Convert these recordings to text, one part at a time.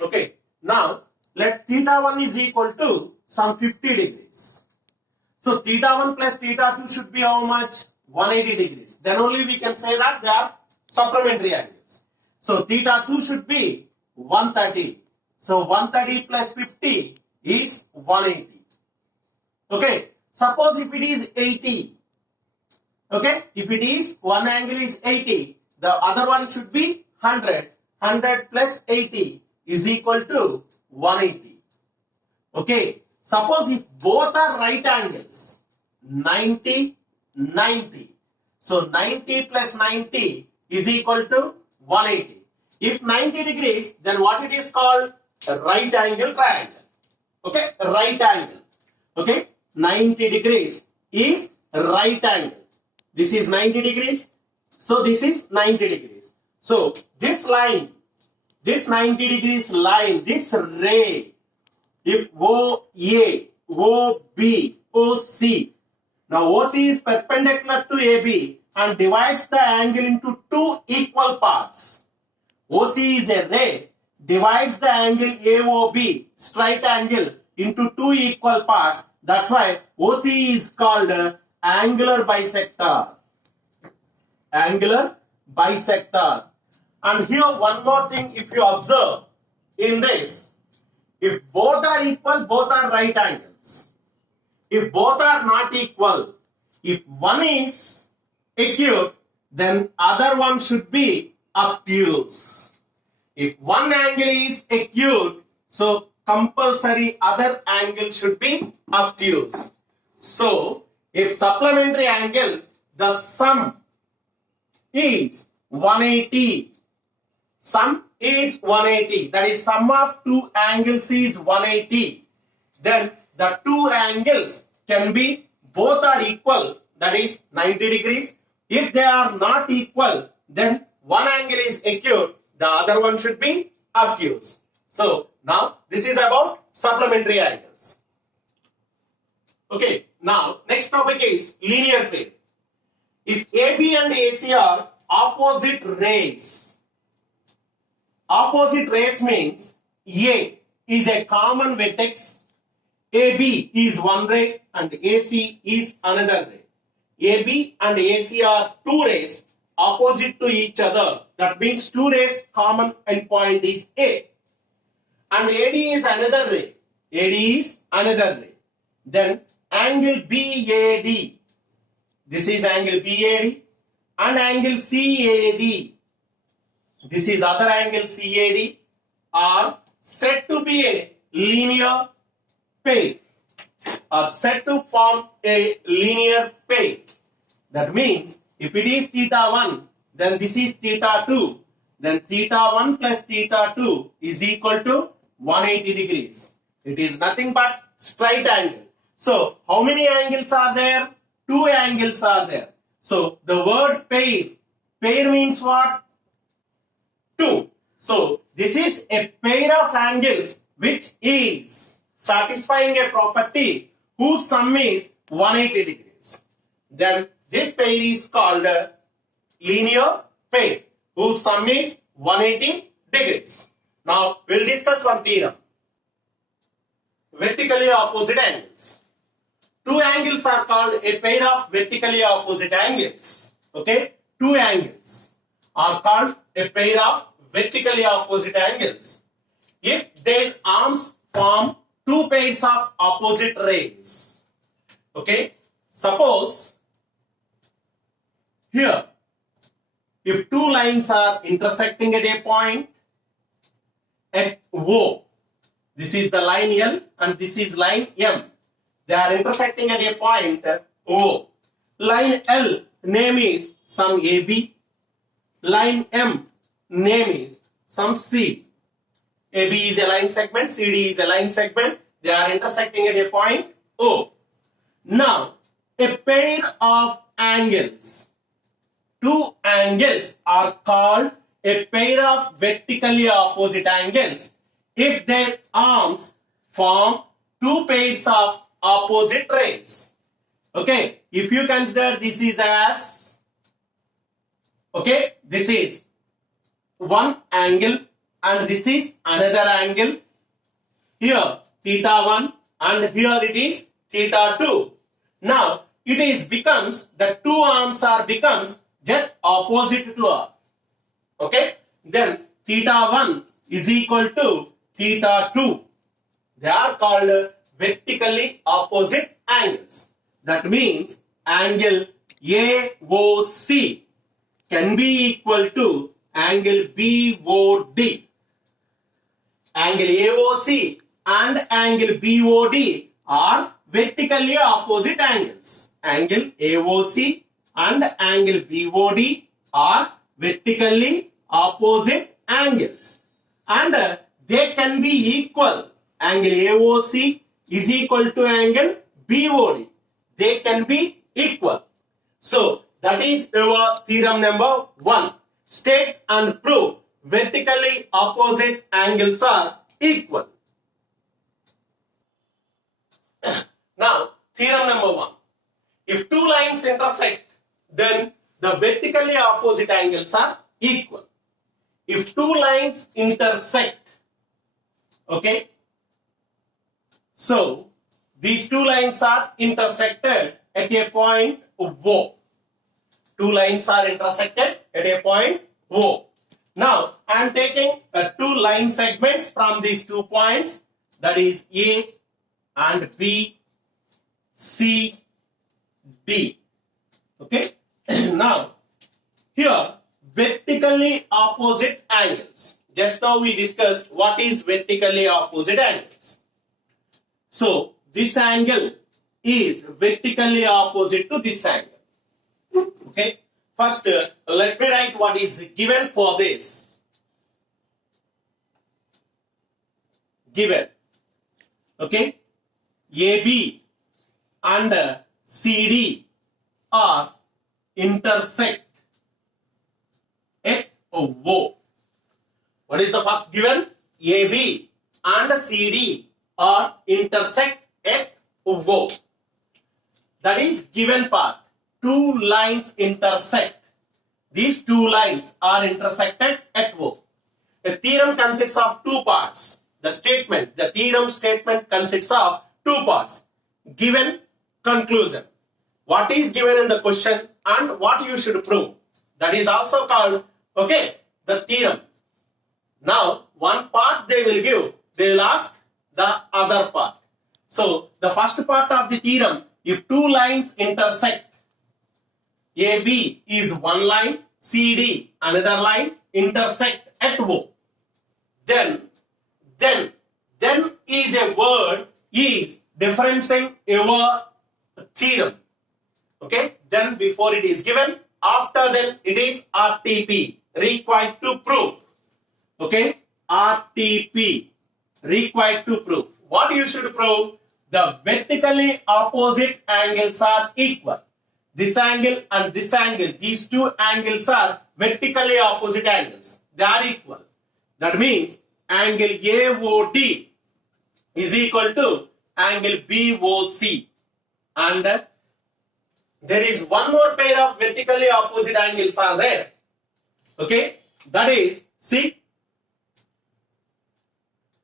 Okay. Now let theta 1 is equal to some 50 degrees. So theta 1 plus theta 2 should be how much? 180 degrees. Then only we can say that they are supplementary angles. So theta 2 should be 130. So 130 plus 50 is 180. Okay. Suppose if it is 80. Okay. If it is one angle is 80, the other one should be 100. 100 plus 80 is equal to 180. Okay. Suppose if both are right angles, 90, 90. So 90 plus 90 is equal to 180. If 90 degrees, then what it is called? A right angle triangle. Okay, right angle. Okay, 90 degrees is right angle. This is 90 degrees. So this is 90 degrees. So this line, this 90 degrees line, this ray, if OA, OB, OC. Now OC is perpendicular to AB and divides the angle into two equal parts. OC is a ray, divides the angle AOB, straight angle, into two equal parts. That's why OC is called angular bisector. Angular bisector. And here one more thing, if you observe in this, if both are equal, both are right angles. If both are not equal, if one is acute, then other one should be obtuse. If one angle is acute, so compulsory other angle should be obtuse. So, if supplementary angles, the sum is 180. Sum is 180. That is, sum of two angles is 180. Then the two angles can be both are equal. That is 90 degrees. If they are not equal, then one angle is acute. The other one should be obtuse. So now this is about supplementary angles. Okay. Now next topic is linear pair. If AB and AC are opposite rays. Opposite rays means A is a common vertex, AB is one ray and AC is another ray. AB and AC are two rays opposite to each other. That means two rays common endpoint is A. And AD is another ray. AD is another ray. Then angle BAD. This is angle BAD and angle CAD. This is other angle CAD are said to be a linear pair. Are said to form a linear pair. That means if it is theta 1, then this is theta 2. Then theta 1 plus theta 2 is equal to 180 degrees. It is nothing but straight angle. So how many angles are there? Two angles are there. So the word pair, pair means what? Two. So this is a pair of angles which is satisfying a property whose sum is 180 degrees. Then this pair is called a linear pair whose sum is 180 degrees. Now we'll discuss one theorem. Vertically opposite angles. Two angles are called a pair of vertically opposite angles. Okay? Two angles are called a pair of vertically opposite angles if their arms form two pairs of opposite rays. Okay? Suppose here, if two lines are intersecting at a point at O, this is the line L and this is line M. They are intersecting at a point O. Line L name is some AB. Line M name is some C. AB is a line segment, CD is a line segment. They are intersecting at a point O. Now, a pair of angles, two angles are called a pair of vertically opposite angles if their arms form two pairs of opposite rays. Okay, if you consider this is as, okay, this is one angle and this is another angle. Here theta 1 and here it is theta 2. Now it is becomes the two arms are becomes just opposite to R. Okay, then theta 1 is equal to theta 2. They are called vertically opposite angles. That means angle AOC can be equal to angle BOD. Angle AOC and angle BOD are vertically opposite angles. Angle AOC and angle BOD are vertically opposite angles. And they can be equal. Angle AOC is equal to angle BOD. They can be equal. So that is our theorem number 1. State and prove vertically opposite angles are equal. Now, theorem number 1. If two lines intersect, then the vertically opposite angles are equal. If two lines intersect, okay, so these two lines are intersected at a point O. Two lines are intersected at a point O. Now, I am taking two line segments from these 2 points, that is A and B, C, D. Okay. Now, here vertically opposite angles. Just now we discussed what is vertically opposite angles. So, this angle is vertically opposite to this angle. Okay. First, let me write what is given for this. Given. Okay. AB and CD are intersect at O. What is the first given? AB and CD are intersect at O. That is given part. Two lines intersect. These two lines are intersected at O. The theorem consists of 2 parts. The theorem statement consists of 2 parts. Given, conclusion. What is given in the question and what you should prove. That is also called, okay, the theorem. Now, one part they will give, they will ask the other part. So, the first part of the theorem, if two lines intersect, AB is one line, CD another line, intersect at O. Then is a word is differentiating your theorem. Okay, then before it is given, after then it is RTP, required to prove. Okay, RTP, required to prove. What you should prove? The vertically opposite angles are equal. This angle and this angle, these two angles are vertically opposite angles. They are equal. That means angle AOD is equal to angle BOC. And there is one more pair of vertically opposite angles are there. Okay, that is, see,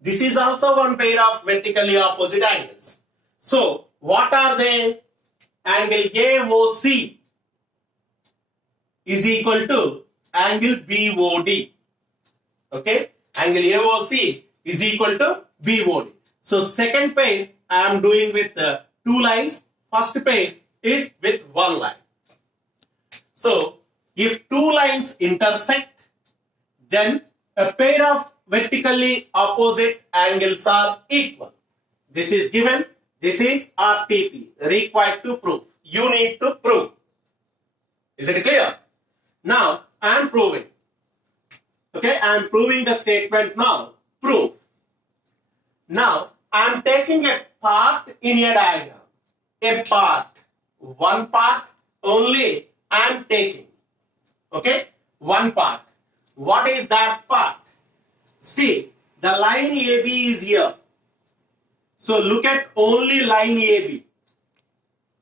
this is also one pair of vertically opposite angles. So, what are they? Angle AOC is equal to angle BOD. Okay, angle AOC is equal to BOD. So, second pair I am doing with 2 lines. First pair is with 1 line. So, if 2 lines intersect, then a pair of vertically opposite angles are equal. This is given. This is RTP, required to prove. You need to prove. Is it clear? Now, I am proving. Okay, I am proving the statement now. Prove. Now, I am taking a part in a diagram. A part. One part only I am taking. Okay, one part. What is that part? See, the line AB is here. So look at only line AB.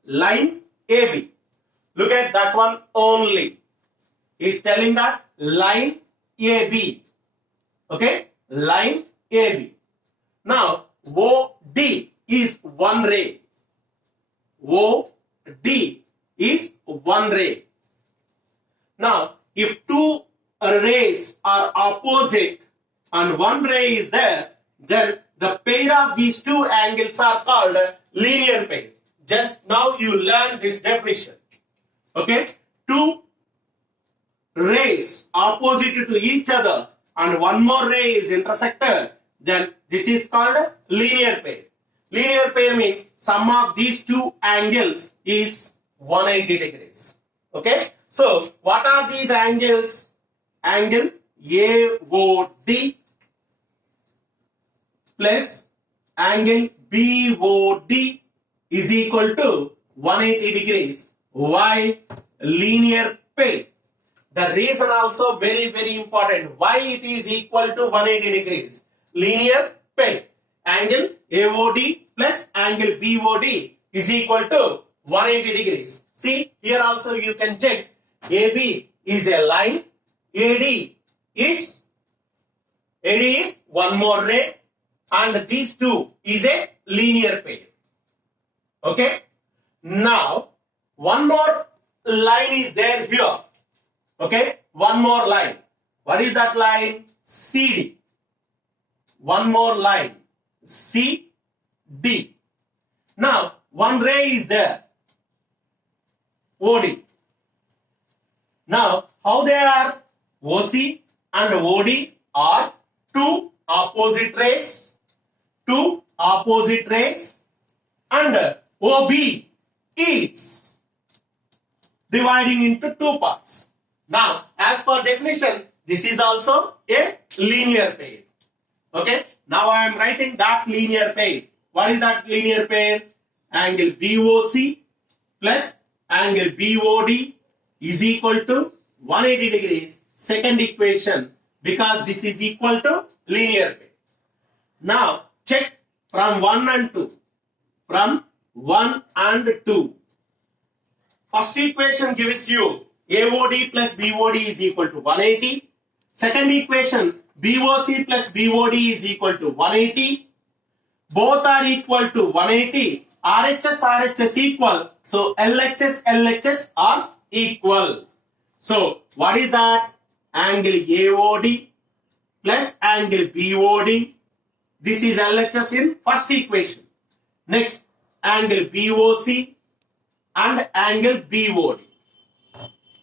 Line AB. Look at that one only. He is telling that line AB. Okay, line AB. Now OD is one ray. OD is one ray. Now if two rays are opposite and one ray is there, then the pair of these two angles are called linear pair. Just now you learned this definition. Okay, two rays opposite to each other and one more ray is intersected, then this is called linear pair. Linear pair means sum of these two angles is 180 degrees. Okay, so what are these angles? Angle AOD plus angle BOD is equal to 180 degrees. Why? Linear pair. The reason also very important. Why it is equal to 180 degrees? Linear pair. Angle AOD plus angle BOD is equal to 180 degrees. See, here also you can check. AB is a line. AD is one more ray. And these two is a linear pair. Okay. Now, one more line is there here. Okay. One more line. What is that line? CD. One more line. CD. Now, one ray is there. OD. Now, how they are? OC and OD are two opposite rays. Two opposite rays. And OB is dividing into two parts. Now, as per definition, this is also a linear pair. Okay. Now I am writing that linear pair. What is that linear pair? Angle BOC plus angle BOD is equal to 180 degrees. Second equation, because this is equal to linear pair. Now check from 1 and 2. From 1 and 2. First equation gives you AOD plus BOD is equal to 180. Second equation, BOC plus BOD is equal to 180. Both are equal to 180. RHS equal. So LHS are equal. So what is that? Angle AOD plus angle BOD. This is LHS in first equation. Next, angle BOC and angle BOD.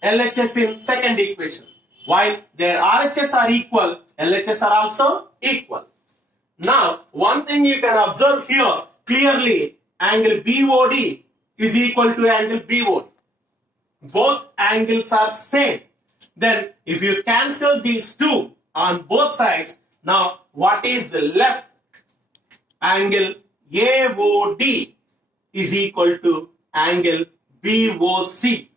LHS in second equation. While their RHS are equal, LHS are also equal. Now, one thing you can observe here clearly, angle BOD is equal to angle BOD. Both angles are same. Then, if you cancel these two on both sides, now what is the left? Angle AOD is equal to angle BOC.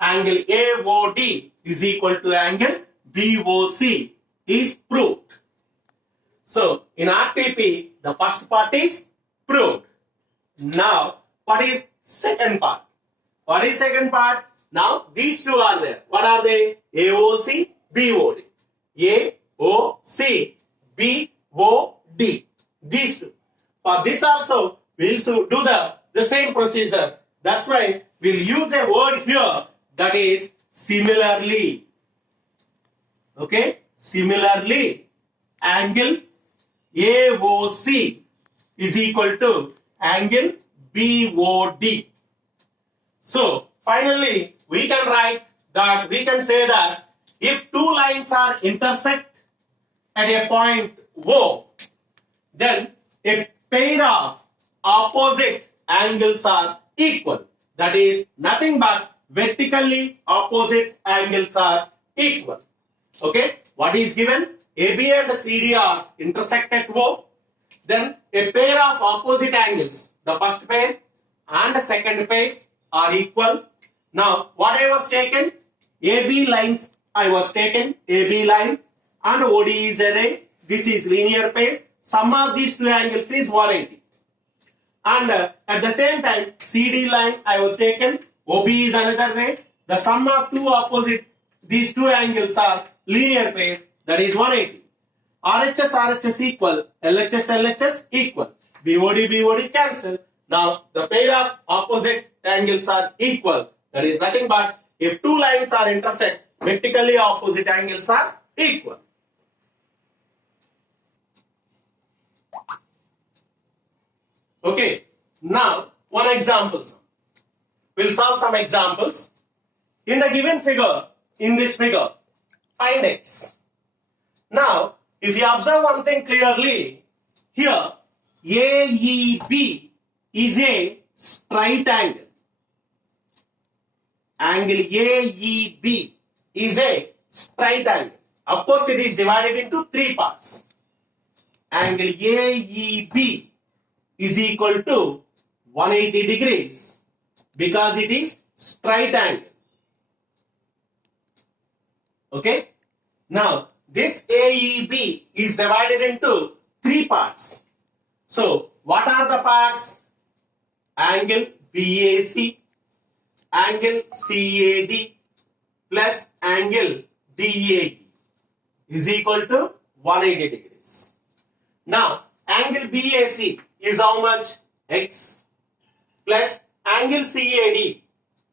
Angle AOD is equal to angle BOC is proved. So, in RTP, the first part is proved. Now, what is second part? What is second part? Now, these two are there. What are they? AOC, BOD. AOC, BOD. These two. For this also, we will do the same procedure. That's why we'll use a word here that is similarly. Okay? Similarly, angle AOC is equal to angle BOD. So, finally, we can say that if two lines are intersect at a point O, then a pair of opposite angles are equal. That is nothing but vertically opposite angles are equal. Okay, what is given? AB and CD are intersect at O. Then a pair of opposite angles, the first pair and the second pair are equal. Now, what I was taken? AB lines I was taken, AB line and OD is a ray. This is linear pair. Sum of these two angles is 180. And at the same time, CD line I was taken, OB is another ray. The sum of these two angles are linear pair, that is 180. RHS RHS equal, LHS LHS equal, BOD BOD cancel. Now the pair of opposite angles are equal. That is nothing but if two lines are intersect, vertically opposite angles are equal. Okay, now one example. We'll solve some examples. In the given figure, in this figure, find x. Now, if you observe one thing clearly, here AEB is a straight angle. Angle AEB is a straight angle. Of course, it is divided into three parts. Angle AEB is equal to 180 degrees because it is straight angle. Okay. Now, this AEB is divided into three parts. So, what are the parts? Angle BAC, angle CAD plus angle DAE is equal to 180 degrees. Now, angle BAC is how much? X plus angle CAD,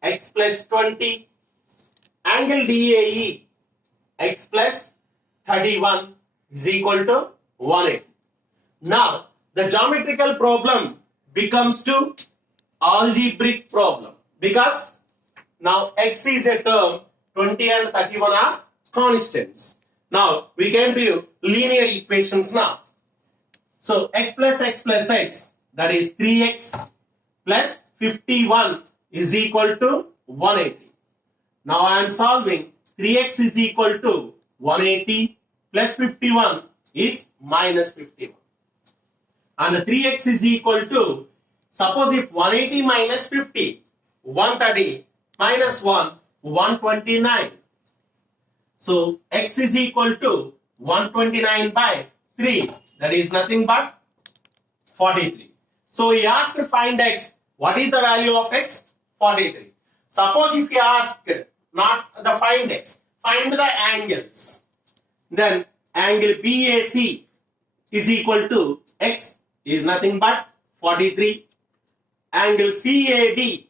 x plus 20, angle DAE, x plus 31 is equal to 180. Now, the geometrical problem becomes to algebraic problem because now x is a term, 20 and 31 are constants. Now, we can do linear equations now. So, x plus x, that is 3x plus 51 is equal to 180. Now, I am solving 3x is equal to 180 plus 51 is minus 51. And 3x is equal to, suppose if 180 minus 50, 130 minus 1, 129. So, x is equal to 129 by 3. That is nothing but 43. So, he asked to find x. What is the value of x? 43. Suppose if he asked not the find x, find the angles. Then angle BAC is equal to x is nothing but 43. Angle CAD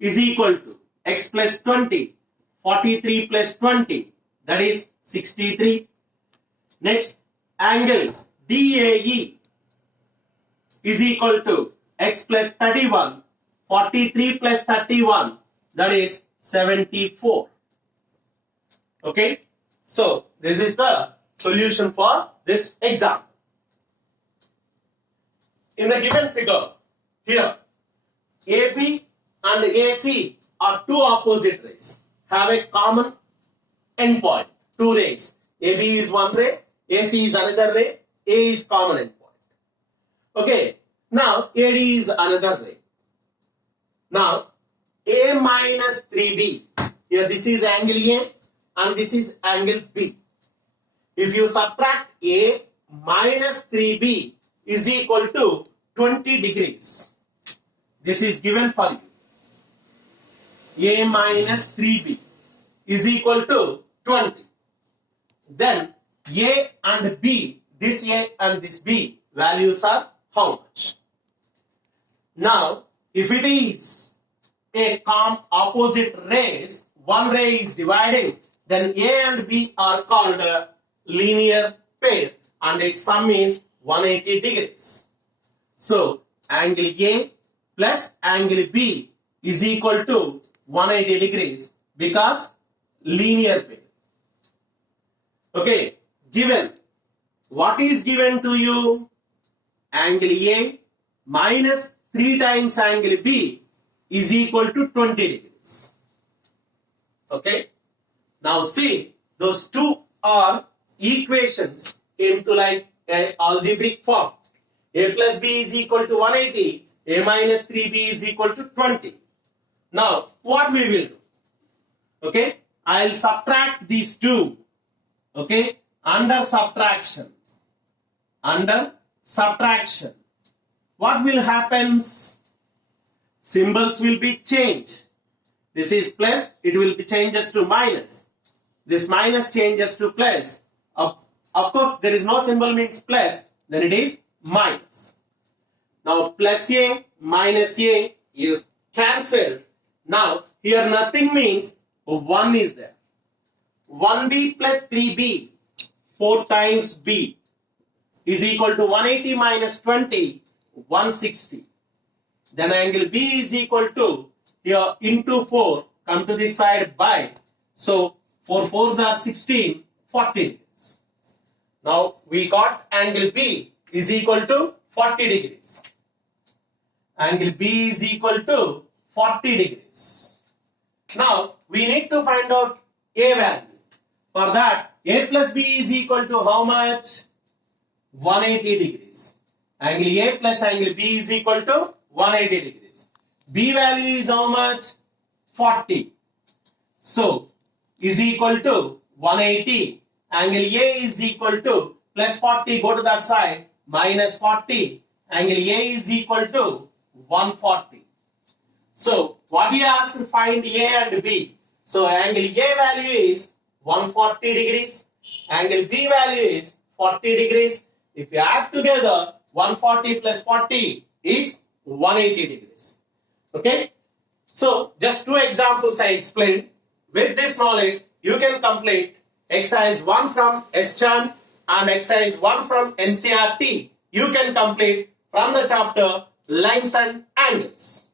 is equal to x plus 20. 43 plus 20, that is 63. Next, angle DAE is equal to x plus 31. 43 plus 31, that is 74. Okay, so this is the solution for this example. In the given figure, here AB and AC are two opposite rays, have a common endpoint, two rays. AB is one ray, AC is another ray, A is common endpoint. Okay, now AD is another ray. Now, A minus 3B, here this is angle A and this is angle B. If you subtract A minus 3B is equal to 20 degrees. This is given for you. A minus 3B is equal to 20. Then A and B, this A and this B values are how much? Now, if it is a opposite rays, one ray is dividing, then A and B are called a linear pair and its sum is 180 degrees. So, angle A plus angle B is equal to 180 degrees because linear pair. Okay, given. What is given to you? Angle A minus 3 times angle B is equal to 20 degrees. Okay. Now see, those two are equations into like an algebraic form. A plus B is equal to 180. A minus 3B is equal to 20. Now, what we will do? Okay. I'll subtract these two. Okay. Under subtraction. What will happen? Symbols will be changed. This is plus, it will be changes to minus. This minus changes to plus. Of course, there is no symbol means plus, then it is minus. Now plus a minus a is cancelled. Now here nothing means 1 is there. 1b plus 3b, 4 times b is equal to 180 minus 20, 160. Then angle B is equal to, here into 4, come to this side by, so 4 4s are 16, 40 degrees. Now we got angle B is equal to 40 degrees. Angle B is equal to 40 degrees. Now we need to find out A value. For that, A plus B is equal to how much? 180 degrees. Angle A plus angle B is equal to 180 degrees. B value is how much? 40. So, is equal to 180. Angle A is equal to plus 40, go to that side, minus 40. Angle A is equal to 140. So, what he asked to find A and B. So, angle A value is 140 degrees. Angle B value is 40 degrees. If you add together, 140 plus 40 is 180 degrees. Okay? So, just 2 examples I explained. With this knowledge, you can complete exercise 1 from S-Chan and exercise 1 from NCERT. You can complete from the chapter Lines and Angles.